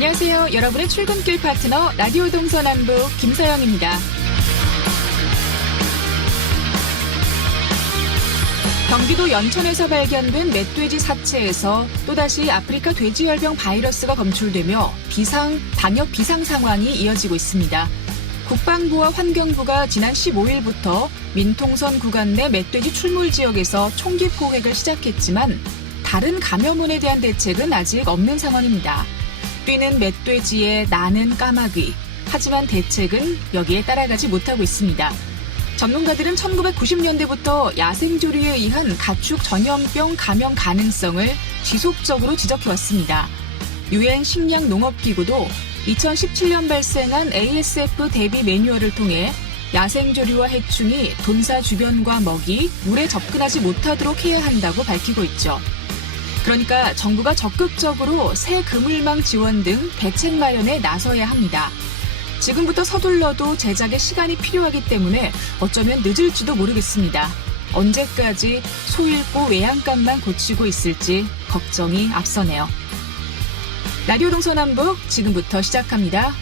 안녕하세요. 여러분의 출근길 파트너 라디오 동서남북 김서영입니다. 경기도 연천에서 발견된 멧돼지 사체에서 또다시 아프리카 돼지열병 바이러스가 검출되며 방역 비상 상황이 이어지고 있습니다. 국방부와 환경부가 지난 15일부터 민통선 구간 내 멧돼지 출몰 지역에서 총기 포획을 시작했지만 다른 감염원에 대한 대책은 아직 없는 상황입니다. 뛰는 멧돼지에 나는 까마귀. 하지만 대책은 여기에 따라가지 못하고 있습니다. 전문가들은 1990년대부터 야생조류에 의한 가축 전염병 감염 가능성을 지속적으로 지적해왔습니다. 유엔 식량농업기구도 2017년 발생한 ASF 대비 매뉴얼을 통해 야생조류와 해충이 본사 주변과 먹이, 물에 접근하지 못하도록 해야 한다고 밝히고 있죠. 그러니까 정부가 적극적으로 새 그물망 지원 등 대책 마련에 나서야 합니다. 지금부터 서둘러도 제작에 시간이 필요하기 때문에 어쩌면 늦을지도 모르겠습니다. 언제까지 소잃고 외양간만 고치고 있을지 걱정이 앞서네요. 라디오 동서남북 지금부터 시작합니다.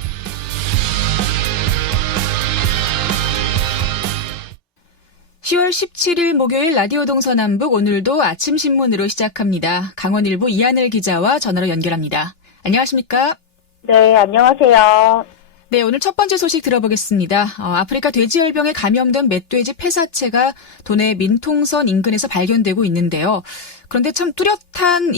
10월 17일 목요일 라디오 동서남북 오늘도 아침 신문으로 시작합니다. 강원일보 이하늘 기자와 전화로 연결합니다. 안녕하십니까? 네, 안녕하세요. 네, 오늘 첫 번째 소식 들어보겠습니다. 아프리카 돼지열병에 감염된 멧돼지 폐사체가 도내 민통선 인근에서 발견되고 있는데요. 그런데 참 뚜렷한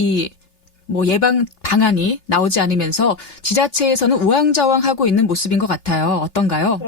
예방 방안이 나오지 않으면서 지자체에서는 우왕좌왕하고 있는 모습인 것 같아요. 어떤가요?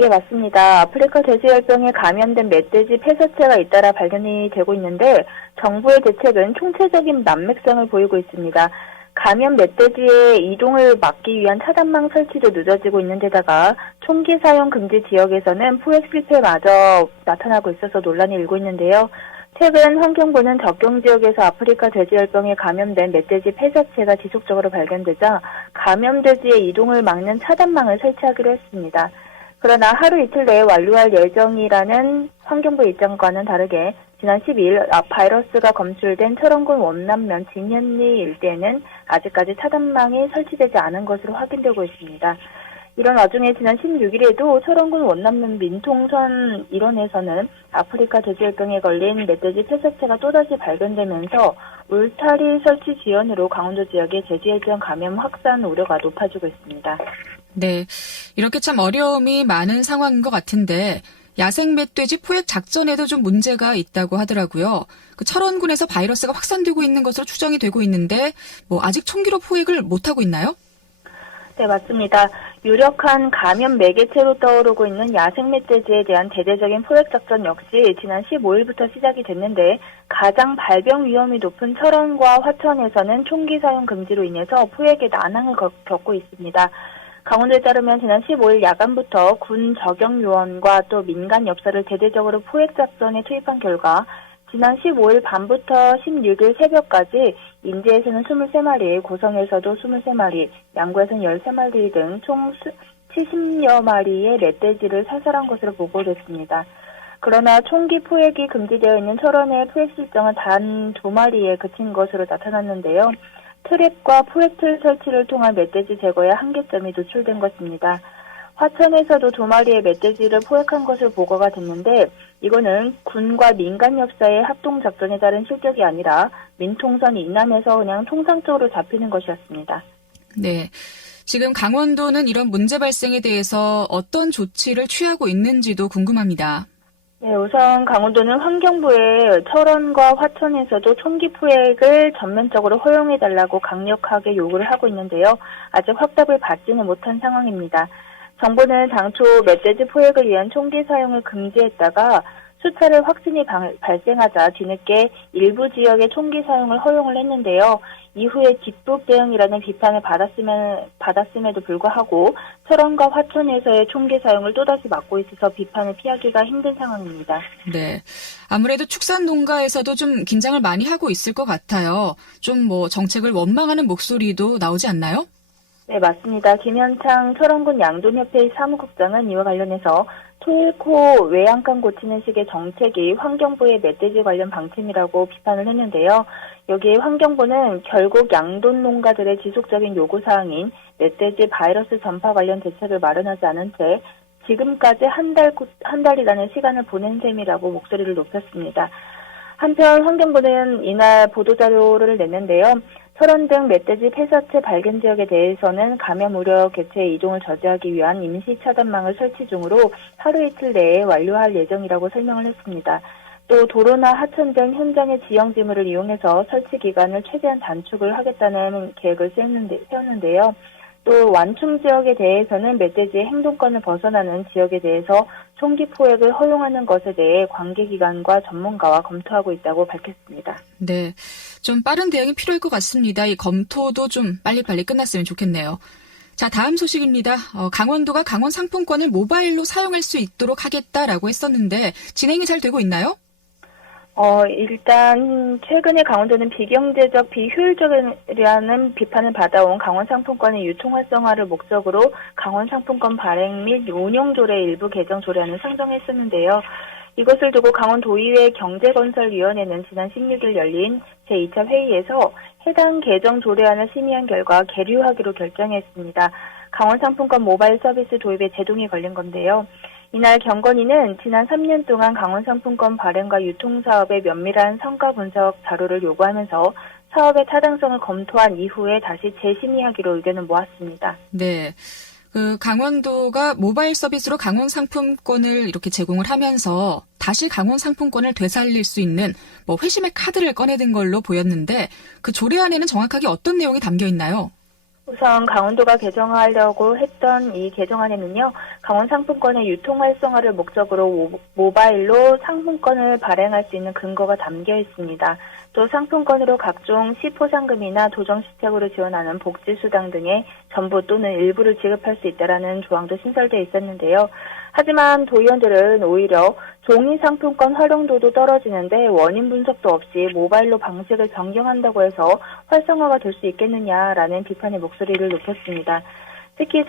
예, 맞습니다. 아프리카 돼지열병에 감염된 멧돼지 폐사체가 잇따라 발견이 되고 있는데 정부의 대책은 총체적인 난맥성을 보이고 있습니다. 감염 멧돼지의 이동을 막기 위한 차단망 설치도 늦어지고 있는 데다가 총기 사용 금지 지역에서는 포획 실패마저 나타나고 있어서 논란이 일고 있는데요. 최근 환경부는 접경 지역에서 아프리카 돼지열병에 감염된 멧돼지 폐사체가 지속적으로 발견되자 감염 돼지의 이동을 막는 차단망을 설치하기로 했습니다. 그러나 하루 이틀 내에 완료할 예정이라는 환경부 입장과는 다르게 지난 12일 바이러스가 검출된 철원군 원남면 진현리 일대에는 아직까지 차단망이 설치되지 않은 것으로 확인되고 있습니다. 이런 와중에 지난 16일에도 철원군 원남면 민통선 일원에서는 아프리카 돼지열병에 걸린 멧돼지 폐사체가 또다시 발견되면서 울타리 설치 지연으로 강원도 지역의 돼지열병 감염 확산 우려가 높아지고 있습니다. 네, 이렇게 참 어려움이 많은 상황인 것 같은데 야생 멧돼지 포획 작전에도 좀 문제가 있다고 하더라고요. 그 철원군에서 바이러스가 확산되고 있는 것으로 추정이 되고 있는데 아직 총기로 포획을 못하고 있나요? 네, 맞습니다. 유력한 감염 매개체로 떠오르고 있는 야생 멧돼지에 대한 대대적인 포획 작전 역시 지난 15일부터 시작이 됐는데 가장 발병 위험이 높은 철원과 화천에서는 총기 사용 금지로 인해서 포획의 난항을 겪고 있습니다. 강원도에 따르면 지난 15일 야간부터 군 적영요원과 또 민간 엽사를 대대적으로 포획 작전에 투입한 결과 지난 15일 밤부터 16일 새벽까지 인제에서는 23마리, 고성에서도 23마리, 양구에서는 13마리 등 총 70여 마리의 멧돼지를 사살한 것으로 보고됐습니다. 그러나 총기 포획이 금지되어 있는 철원의 포획 실정은 단 2마리에 그친 것으로 나타났는데요. 트랩과 포획틀 설치를 통한 멧돼지 제거에 한계점이 노출된 것입니다. 화천에서도 2마리의 멧돼지를 포획한 것으로 보고가 됐는데 이거는 군과 민간 엽사의 합동작전에 따른 실적이 아니라 민통선 이남에서 그냥 통상적으로 잡히는 것이었습니다. 네, 지금 강원도는 이런 문제 발생에 대해서 어떤 조치를 취하고 있는지도 궁금합니다. 네, 우선 강원도는 환경부에 철원과 화천에서도 총기 포획을 전면적으로 허용해달라고 강력하게 요구를 하고 있는데요. 아직 확답을 받지는 못한 상황입니다. 정부는 당초 멧돼지 포획을 위한 총기 사용을 금지했다가 수차례 확진이 발생하자 뒤늦게 일부 지역의 총기 사용을 허용을 했는데요. 이후에 뒷북 대응이라는 비판을 받았음에도 불구하고 철원과 화천에서의 총기 사용을 또다시 막고 있어서 비판을 피하기가 힘든 상황입니다. 네, 아무래도 축산 농가에서도 좀 긴장을 많이 하고 있을 것 같아요. 좀 정책을 원망하는 목소리도 나오지 않나요? 네, 맞습니다. 김현창 철원군 양돈협회 사무국장은 이와 관련해서 토일코 외양간 고치는 식의 정책이 환경부의 멧돼지 관련 방침이라고 비판을 했는데요. 여기에 환경부는 결국 양돈 농가들의 지속적인 요구사항인 멧돼지 바이러스 전파 관련 대책을 마련하지 않은 채 지금까지 한 달이라는 시간을 보낸 셈이라고 목소리를 높였습니다. 한편 환경부는 이날 보도자료를 냈는데요. 철원 등 멧돼지 폐사체 발견 지역에 대해서는 감염 우려 개체의 이동을 저지하기 위한 임시 차단망을 설치 중으로 하루 이틀 내에 완료할 예정이라고 설명을 했습니다. 또 도로나 하천 등 현장의 지형 지물을 이용해서 설치 기간을 최대한 단축을 하겠다는 계획을 세웠는데요. 또 완충 지역에 대해서는 멧돼지의 행동권을 벗어나는 지역에 대해서 총기 포획을 허용하는 것에 대해 관계기관과 전문가와 검토하고 있다고 밝혔습니다. 네, 좀 빠른 대응이 필요할 것 같습니다. 이 검토도 좀 빨리빨리 끝났으면 좋겠네요. 자, 다음 소식입니다. 강원도가 강원 상품권을 모바일로 사용할 수 있도록 하겠다라고 했었는데 진행이 잘 되고 있나요? 일단 최근에 강원도는 비경제적 비효율적이라는 비판을 받아온 강원 상품권의 유통 활성화를 목적으로 강원 상품권 발행 및 운용 조례 일부 개정 조례안을 상정했었는데요. 이것을 두고 강원도의회 경제건설위원회는 지난 16일 열린 제2차 회의에서 해당 개정 조례안을 심의한 결과 계류하기로 결정했습니다. 강원 상품권 모바일 서비스 도입에 제동이 걸린 건데요. 이날 경건위는 지난 3년 동안 강원 상품권 발행과 유통 사업의 면밀한 성과 분석 자료를 요구하면서 사업의 타당성을 검토한 이후에 다시 재심의하기로 의견을 모았습니다. 네. 강원도가 모바일 서비스로 강원 상품권을 이렇게 제공을 하면서 다시 강원 상품권을 되살릴 수 있는 회심의 카드를 꺼내든 걸로 보였는데 그 조례안에는 정확하게 어떤 내용이 담겨 있나요? 우선 강원도가 개정하려고 했던 이 개정안에는요. 강원 상품권의 유통 활성화를 목적으로 모바일로 상품권을 발행할 수 있는 근거가 담겨 있습니다. 또 상품권으로 각종 시포상금이나 도정시책으로 지원하는 복지수당 등의 전부 또는 일부를 지급할 수 있다라는 조항도 신설되어 있었는데요. 하지만 도의원들은 오히려 종이 상품권 활용도도 떨어지는데 원인 분석도 없이 모바일로 방식을 변경한다고 해서 활성화가 될 수 있겠느냐라는 비판의 목소리를 높였습니다. 특히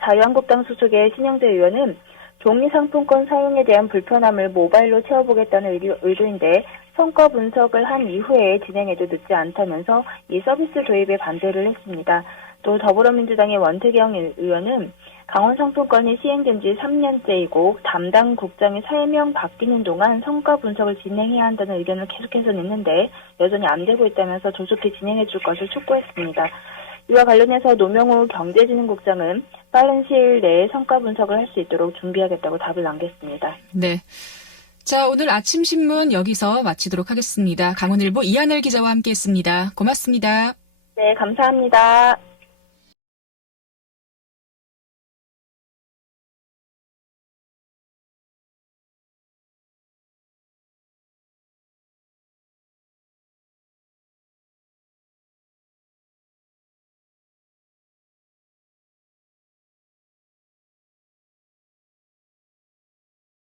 자유한국당 소속의 신영재 의원은 종이 상품권 사용에 대한 불편함을 모바일로 채워보겠다는 의도인데 성과 분석을 한 이후에 진행해도 늦지 않다면서 이 서비스 도입에 반대를 했습니다. 또 더불어민주당의 원태경 의원은 강원 상품권이 시행된 지 3년째이고 담당 국장이 3명 바뀌는 동안 성과 분석을 진행해야 한다는 의견을 계속해서 냈는데 여전히 안 되고 있다면서 조속히 진행해 줄 것을 촉구했습니다. 이와 관련해서 노명우 경제진흥국장은 빠른 시일 내에 성과 분석을 할 수 있도록 준비하겠다고 답을 남겼습니다. 네. 자, 오늘 아침 신문 여기서 마치도록 하겠습니다. 강원일보 이하늘 기자와 함께했습니다. 고맙습니다. 네, 감사합니다.